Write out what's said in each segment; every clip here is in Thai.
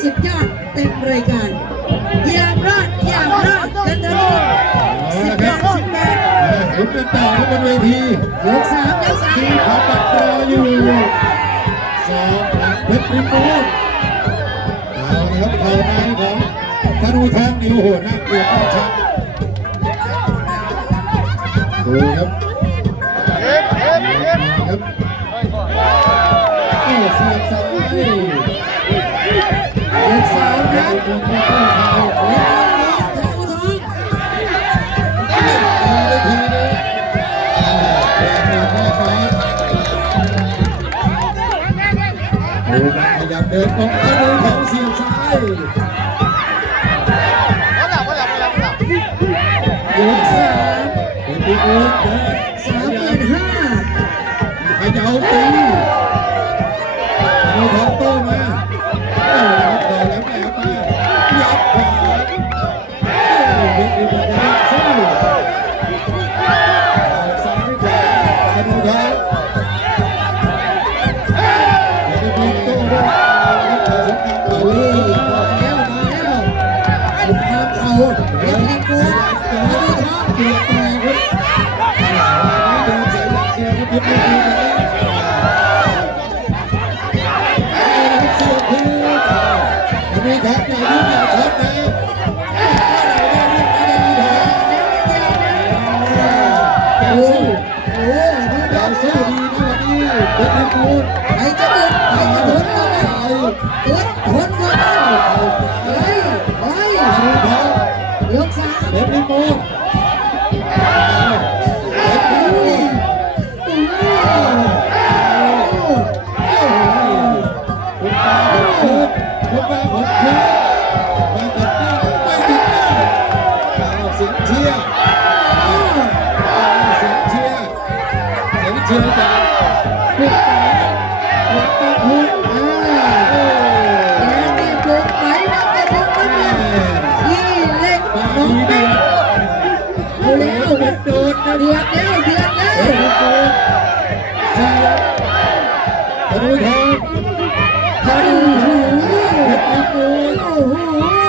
สุดยอดเต็มรายการเยี่ยมรอดเยี่ยมรอดกันทั้งหมดเอาสิบละคแปรับดสิบแปดลุ้นกันต่อครับบนเวทียกสามยกสามทีมเขาปักรออยู่สองเพชรริมบูรณ์เอาละครับเขาในของธนูทองนี่โอ้โหน่าเกลียดน่าชังดูครับครับ ยามเดินออกธนูทองเสียบซ้ายยกสามเป็นอีกคนเดิน ไม่ดีนะเสียทีจะมีแท็กอย่ายุ่งอย่าช็อตนะแกโอ้สู้โหดูแกดาวสู้ดีนะวันนี้เป็นทีมกูใครจะดึงใครจะทนมาหนทนม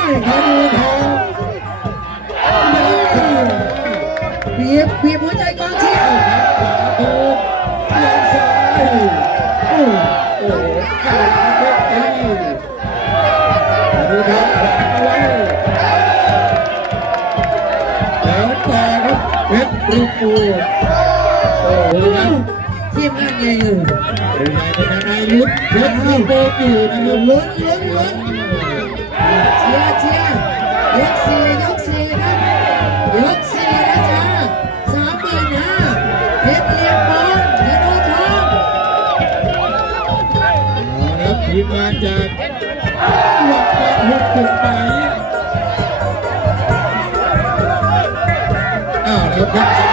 บีบบีบหัวใจกองเชียร์ขวาโดนยัดซ้ายโอ้โหเอาเพชรตีธนูทองขวางเอาไว้แล้วต่อครับเพชรนิกูโอ้โหทีมงานใหญ่เป็นไงเป็นยังไงลุ้นเพชรนิกูลอยู่นะครับลุ้นลุ้นลุ้น เชียร์เชียร์ยกสี่ยกสี่นะยกสี่นะจ๊ะสามหมื่นห้าเพชรเรียบอยธนูทองครับทีมงานจากวัดพระหุบจุดไหนอ้าวแล้วครับ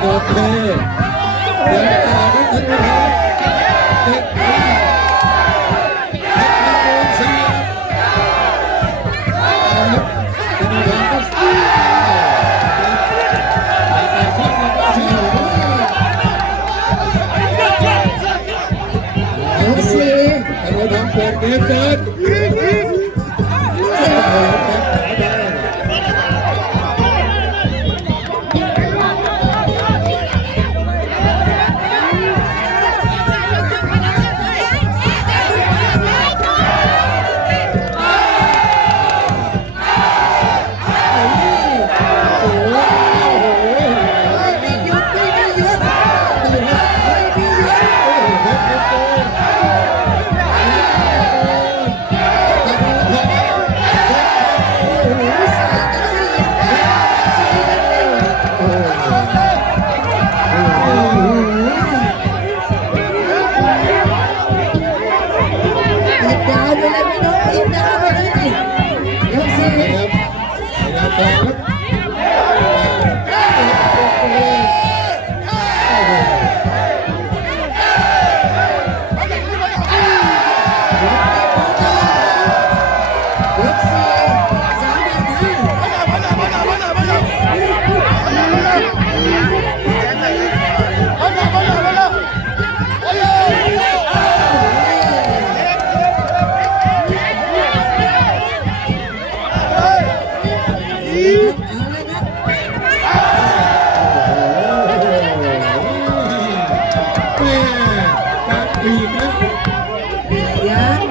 โอเคเดินต่อที่ธนูทองติดข้าเพชรนิกูลเสียบเอาละธนูทองก็เสียบแต่ข้างหลังก็เสียบยกสี่ธนูทองเปิดเกมเดิน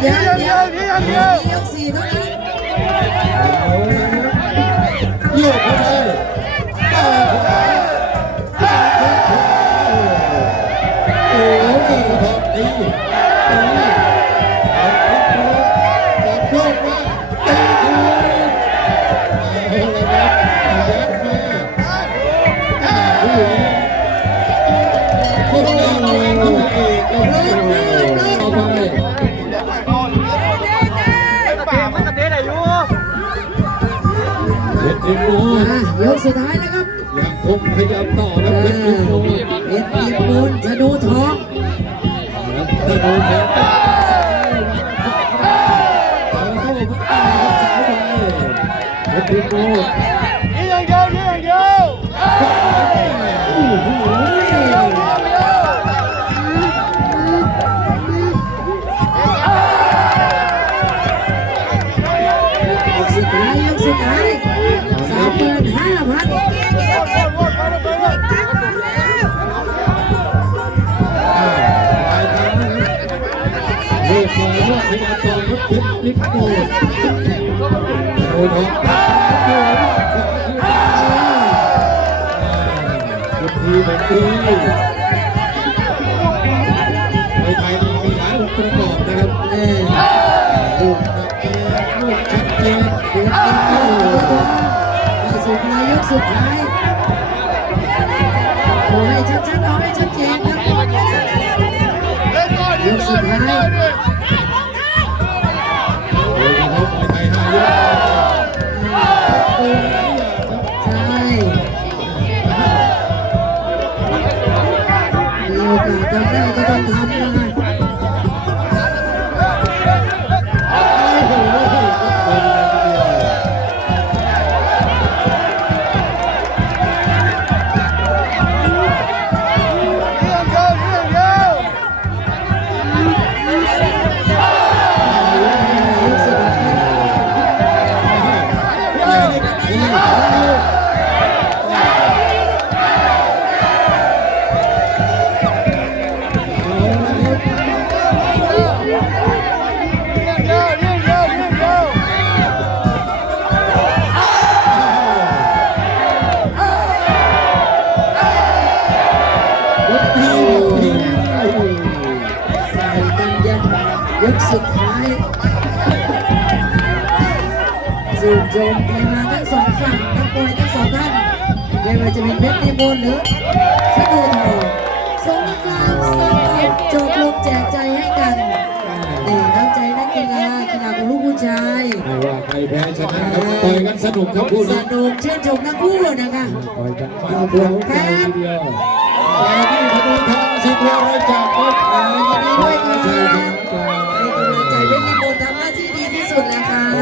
ยังยังยังยังยกสี่เท่านั้นเอาละครับโยกเข้าไปต่อขวาโอ้โหดี เพชรอินโนอะยกสุดท้ายแล้วครับยังคงพยายามต่อเอนะอเพชรอินโนเอ็ดอีปูนธนูทองถ้าโดนแล้วก็เอาเข้ามาต่อสาวไปเพชรอินโน ครับเพชรอินโนโอ้โหทีแบบนี้ในไทยมีหลายองค์ประกอบนะครับเออลูกหนักแรงลูกชัดเจนเดือดอีปูนมาสู่ปลายยกสุดท้าย มีโอกาสทำได้ก็ สุดท้ายสื่นชมทีมงานทั้งสองฝั่งทั้งมวยทั้งสองท่านไม่ว่าจะเป็นเพชรนิมนต์หรือชะดูทองสงกรานต์สงบจบลงแจกใจให้กันนี่น้ำใจนักกีฬากีฬาของลูกผู้ชายไม่ว่าใครแพ้ชนะครับต่อยกันสนุกครับคู่สนี้นุกชื่นชมทั้งคู่นะคะต่อยกันมันเดียวใจทีเดียวแต่นี่ขบวนทางสิบล้จากรถอ่ายินดีด้วยค่ะใช่ครับให้ กำลังใจเพชรนิมนต์ทำหน้าที่ดีที่สุดนะคะ